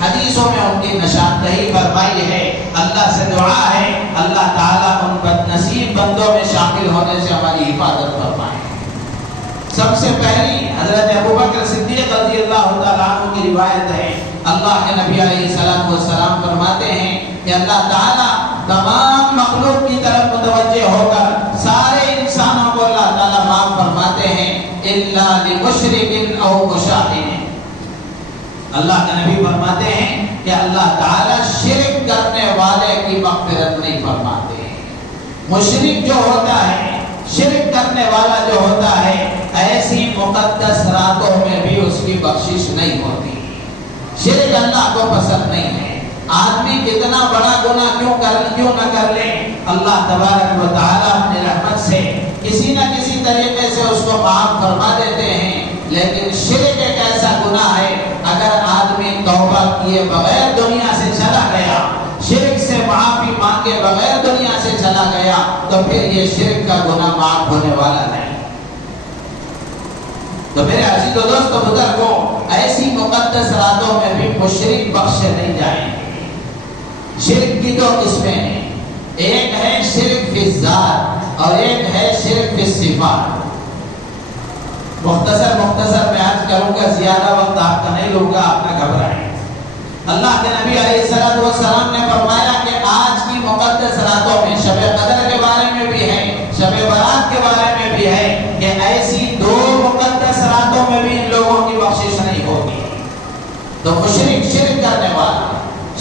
حدیثوں میں ان کی نشاندہی فرمائی ہے. اللہ سے دعا ہے اللہ تعالیٰ ان بدنصیب بندوں میں شامل ہونے سے ہماری حفاظت فرمائے. سب سے پہلی حضرت ابوبکر صدیق رضی اللہ تعالیٰ عنہ کی روایت ہے. اللہ کے نبی علیہ الصلوۃ والسلام فرماتے ہیں کہ اللہ تعالیٰ تمام مخلوق کی طرف متوجہ ہو کر سارے انسانوں کو اللہ تعالیٰ معاف فرماتے ہیں الا لمشرک او مشاہد. اللہ کے نبی فرماتے ہیں کہ اللہ تعالیٰ شرک کرنے والے کی مغفرت نہیں فرماتے. مشرک جو ہوتا ہے، شرک کرنے والا جو ہوتا ہے، ایسی مقدس راتوں میں بھی اس کی بخشش نہیں ہوتی. شرک اللہ کو پسند نہیں ہے. آدمی کتنا بڑا گناہ کیوں نہ کر لے، اللہ تبارک و تعالیٰ اپنی رحمت سے کسی نہ کسی طریقے سے اس کو معاف فرما دیتے ہیں. لیکن شرک ایک ایسا گناہ ہے، اگر آدمی توبہ کیے بغیر دنیا سے چلا گیا، شرک سے معافی مانگے بغیر دنیا سے چلا گیا، تو پھر یہ شرک کا گناہ معاف ہونے والا نہیں. تو میرے عزیز و دوست و بزرگوں، ایسی مقدس راتوں میں بھی مشرک بخشے نہیں جائیں گے. شرک کی دو قسمیں ہیں، ایک ہے شرک فی الذات اور ایک ہے شرک فی الصفات. مختصر میں عرض کروں گا، زیادہ وقت آپ کا نہیں لوں گا، آپ نہ گھبرائیں. اللہ کے نبی علیہ الصلوۃ والسلام نے فرمایا کہ آج کی مقدس راتوں میں شب قدر کے بارے میں بھی ہے، شب برات کے بارے میں بھی ہے کہ ایسی دو مقدس راتوں میں بھی ان لوگوں کی بخشش نہیں ہوگی. تو مشرک شرک کرنے والا،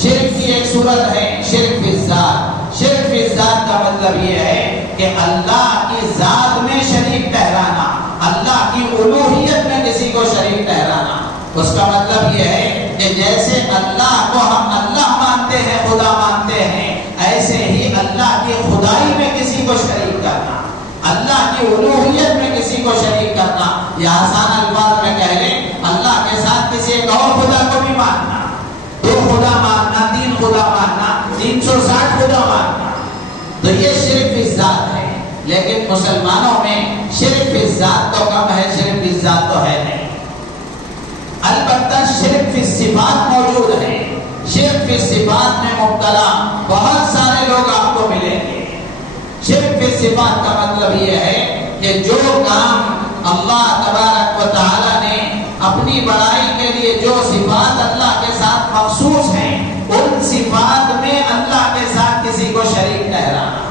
شرک کی ایک صورت ہے شرک فی الذات. شرک فی الذات کا مطلب یہ ہے کہ اللہ کی ذات میں شریک ٹھہرانا، اللہ کی الوہیت میں کسی کو شریک ٹھہرانا. اس کا مطلب یہ ہے کہ جیسے اللہ کو ہم اللہ مانتے ہیں، خدا مانتے ہیں، ایسے ہی اللہ کی خدائی میں کسی کو شریک کرنا، اللہ کی الوہیت میں کسی کو شریک کرنا. یہ آسان الفاظ میں کہہ لیں، اللہ کے ساتھ کسی ایک اور خدا کو بھی ماننا، دو خدا ماننا، تین خدا ماننا، 360 خدا ماننا. تو یہ شرک فی الذات ہے. لیکن مسلمانوں میں شرک فی الذات تو کم ہے، شرک فی الذات تو ہے نہیں. البتہ شرک فی الصفات موجود ہے. شرک فی الصفات میں مبتلا بہت سارے لوگ آپ کو ملیں گے. شرک فی الصفات کا مطلب یہ ہے کہ جو کام اللہ تبارک و تعالیٰ نے اپنی بڑائی کے لیے جو صفات اللہ کے ساتھ مخصوص ہیں، ان صفات میں اللہ کے ساتھ کسی کو شریک ٹھہرانا.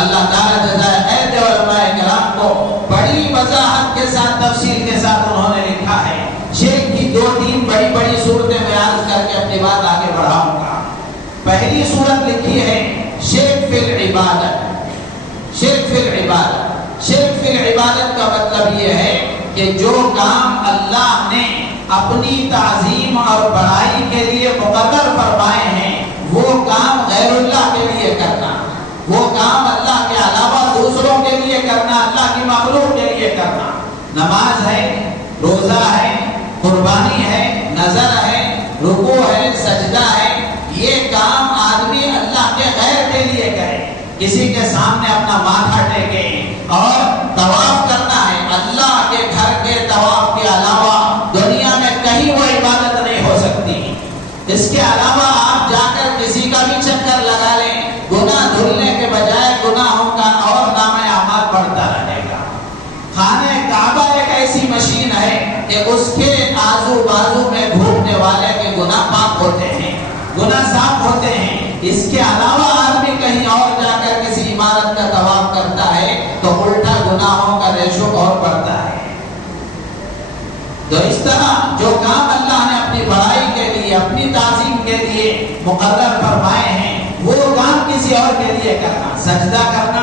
اللہ تعالیٰ جزائے خیر جو علماء کرام کو بڑی وضاحت کے ساتھ تفصیل کے ساتھ انہوں نے لکھا ہے. شرک کی دو تین بڑی صورتیں بیان کر کے اپنی بات آگے بڑھاؤں گا. پہلی صورت لکھی ہے شرک فی العبادت. شرک فی العبادت. شرک فی العبادت کا مطلب یہ ہے کہ جو کام اللہ نے اپنی تعظیم اور بڑائی کے لیے مقرر فرمائے ہیں، وہ کام غیر اللہ کے لیے کرنا، وہ کام اللہ کے علاوہ دوسروں کے لیے کرنا، اللہ کی مخلوق کے لیے کرنا. نماز ہے، روزہ ہے، قربانی ہے، نظر ہے، رکوع ہے، سجدہ ہے، یہ کام آدمی اللہ کے غیر کے لیے کرے. کسی کے سامنے اپنا ماتھا ٹیکے اور طواف کرنا ہے. اللہ کے گھر کے طواف کے علاوہ دنیا میں کہیں وہ عبادت نہیں ہو سکتی. اس کے علاوہ آپ جا کر کسی کا بھی چکر لگا لیں، گناہ دھلنے کے بجائے گناہوں کا اور نامہ اعمال بڑھتا رہے گا. خانہ کعبہ ایک ایسی مشین ہے کہ اس کے آزو بازو میں گھومنے والے کے گناہ پاک ہوتے ہیں، گناہ صاف ہوتے ہیں. اس کے علاوہ آدمی کہیں اور جا کر کسی عمارت کا طواف کرتا ہے تو الٹا گناہوں کا ریشو اور بڑھتا ہے. تو اس طرح جو کام اللہ نے اپنی بڑائی کے لیے، اپنی تعظیم کے لیے مقرر فرمائے ہیں، وہ کام کسی اور کے لیے کرنا، سجدہ کرنا،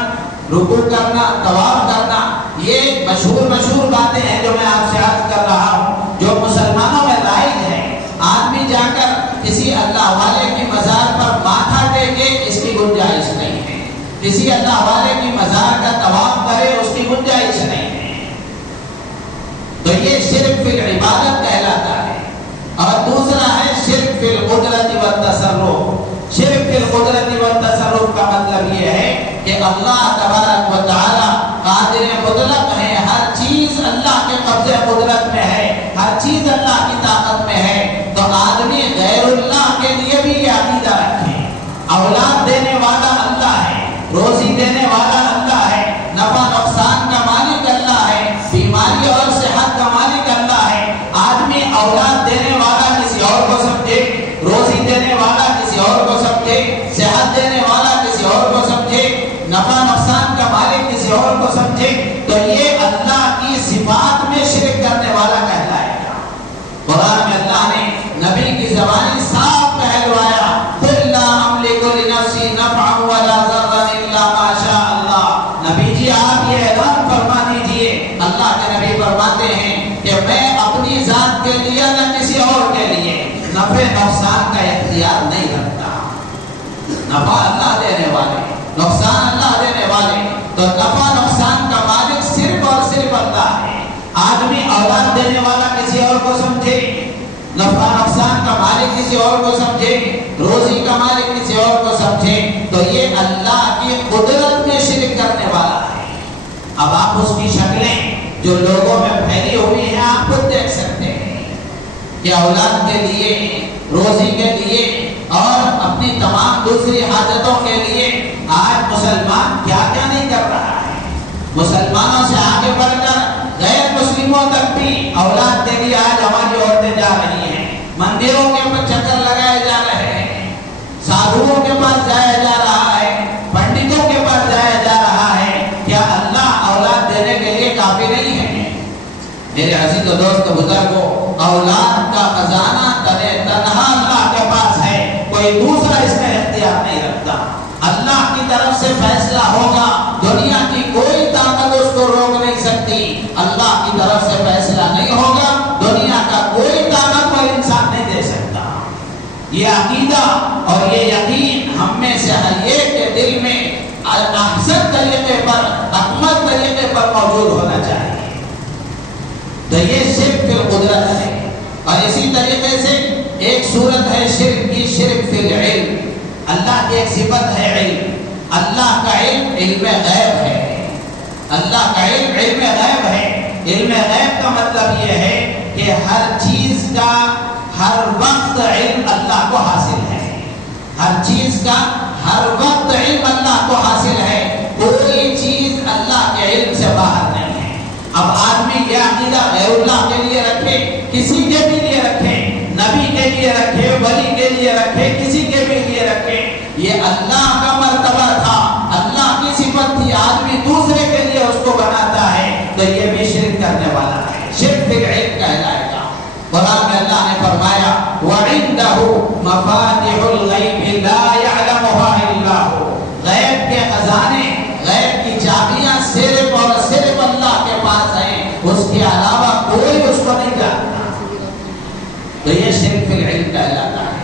رکوع کرنا، طواف کرنا، یہ مشہور باتیں ہیں جو میں آپ سے عرض کر رہا ہوں، جو مسلمانوں میں رائج ہے. آدمی جا کر کسی اللہ والے کی مزار پر ماتھا ٹیکے، اس کی گنجائش نہیں ہے. کسی اللہ والے کی مزار کا طواف کرے، اس کی گنجائش نہیں ہے. تو یہ شرک فی العبادت کہلاتا ہے. اور دوسرا ہے شرک فی القدرت والتصرف. شرک فی القدرت والتصرف کا مطلب یہ ہے کہ اللہ تبارک و تعالی قادر مطلق ہے، ہر چیز اللہ کے قبضے قدرت میں ہے، ہر چیز اللہ کی طاقت میں ہے. تو آدمی غیر اللہ کے لیے بھی یہ عقیدہ رکھیں، اولاد دینے والا اللہ ہے، روزی دینے والا اللہ ہے، نفع نقصان کا مالک اللہ ہے، بیماری اور صحت کا مالک اللہ ہے۔ آدمی اولاد دینے والا کسی اور کو سمجھے، روزی دینے والا کسی اور کو سمجھے، صحت دینے والا کسی اور کو سمجھے، نفع نقصان کا مالک کسی اور کو سمجھے، تو یہ اللہ کی صفات میں شرک کرنے والا کہلائے گا۔ قرآن میں اللہ نے نبی کی زبانی صاف کہلوایا، قُلْ لَا أَمْلِكُ لِنَفْسِي نَفْعًا وَلَا ضَرًّا إِلَّا مَا شَاءَ اللَّهُ۔ نبی جی آپ یہ اعلان فرما دیجئے، اللہ کے نبی فرماتے ہیں کہ میں اپنی ذات کے لیے نہ کسی اور کے لیے نفع نقصان کا اختیار نہیں رکھتا۔ نفع اللہ دینے والے، نقصان اللہ دینے والے، تو نفع نقصان کا مالک صرف اور صرف اللہ ہے۔ آدمی اولاد دینے والا کسی اور کو سمجھے، نفع نقصان کا مالک کسی اور کو سمجھے، روزی کا مالک کسی اور کو سمجھے، تو یہ اللہ کی قدرت میں شرک کرنے والا ہے۔ اب آپ اس کی شکلیں جو لوگوں میں پھیلی ہوئی ہیں آپ خود دیکھ سکتے ہیں کہ اولاد کے لیے، روزی کے لیے اور اپنی تمام دوسری حاجتوں کے لیے آج مسلمان کیا کیا نہیں کر رہا ہے۔ مسلمانوں سے آگے بڑھ کر غیر مسلموں تک بھی اولاد کے لیے آج ہماری عورتیں جا رہی ہیں، مندروں کے اوپر چکر لگائے جا رہے ہیں، سادھوؤں کے پاس جایا جا رہا ہے، پنڈتوں کے پاس جایا جا رہا ہے۔ کیا اللہ اولاد دینے کے لیے کافی نہیں ہے؟ میرے عزیز و دوست بزرگوں، اولاد کا خزانہ تنہا اللہ کے پاس ہے، کوئی دوسرا اس میں اختیار نہیں رکھتا۔ اللہ کی طرف سے فیصلہ ہوگا، دنیا کی کوئی طاقت اس کو روک نہیں سکتی۔ اللہ کی طرف سے فیصلہ نہیں ہوگا، دنیا کا کوئی طاقت کوئی انسان نہیں دے سکتا۔ یہ عقیدہ اور یہ یقین ہم میں سے ہر ایک کے دل میں احسن طریقے پر، اکمل طریقے پر موجود ہونا چاہیے۔ تو یہ شرک فی القدرت ہے۔ اور اسی طریقے سے ایک صورت ہے شرک کی، شرک فی العلم۔ اللہ کی ایک صفت ہے علم۔ اللہ کا علم علم غیب ہے۔ اللہ کا علم علم غیب ہے۔ علم غیب کا مطلب یہ ہے کہ ہر چیز کا ہر وقت علم اللہ کو حاصل ہے۔ ہر چیز کا ہر وقت علم اللہ کو حاصل ہے، کوئی چیز اللہ کے علم سے باہر نہیں ہے۔ اب آدمی یہ عقیدہ غیر اللہ کے لیے رکھے، کسی کے بھی لیے رکھے، نبی کے لیے رکھے، ولی کے لیے رکھے، کسی کے بھی لیے رکھے، یہ اللہ کا مرتبہ تھا، اللہ کی صفت تھی، آدمی دوسرے کے لیے اس کو بناتا ہے، تو یہ بھی شرک کرنے والا ہے۔ شرک فی العلم کہلائے گا۔ قرآن میں اللہ نے فرمایا وَعِندَهُ مَفَاتِحُ الْغَيْبِ لَا يَعْلَمُهَا إِلَّا هُوَ۔ غیب کے خزانے، غیب کی چابیاں صرف اور صرف اللہ کے پاس ہیں، اس کے علاوہ کوئی اس کو نہیں جانتا۔ تو یہ شرک فی العلم کہلاتا ہے۔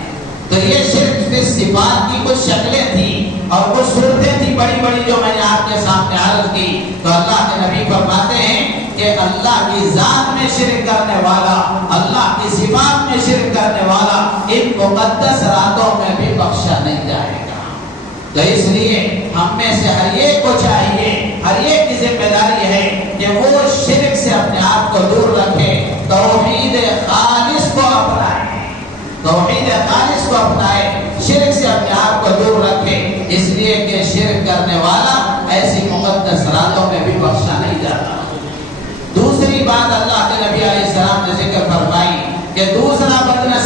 تو یہ شرک فی صفات کی کچھ شکلیں تھیں اور کچھ صورتیں تھیں بڑی بڑی جو میں نے آپ کے سامنے عرض کی۔ تو اللہ کے نبی فرماتے ہیں کہ اللہ کی ذات میں شرک کرنے والا، اللہ کی صفات میں شرک کرنے والا ان مقدس راتوں میں بھی بخشا نہیں جائے گا۔ تو اس لیے ہم میں سے ہر ایک کو چاہیے، ہر ایک کی ذمہ داری ہے کہ وہ شرک سے اپنے آپ کو دور رکھے، توحید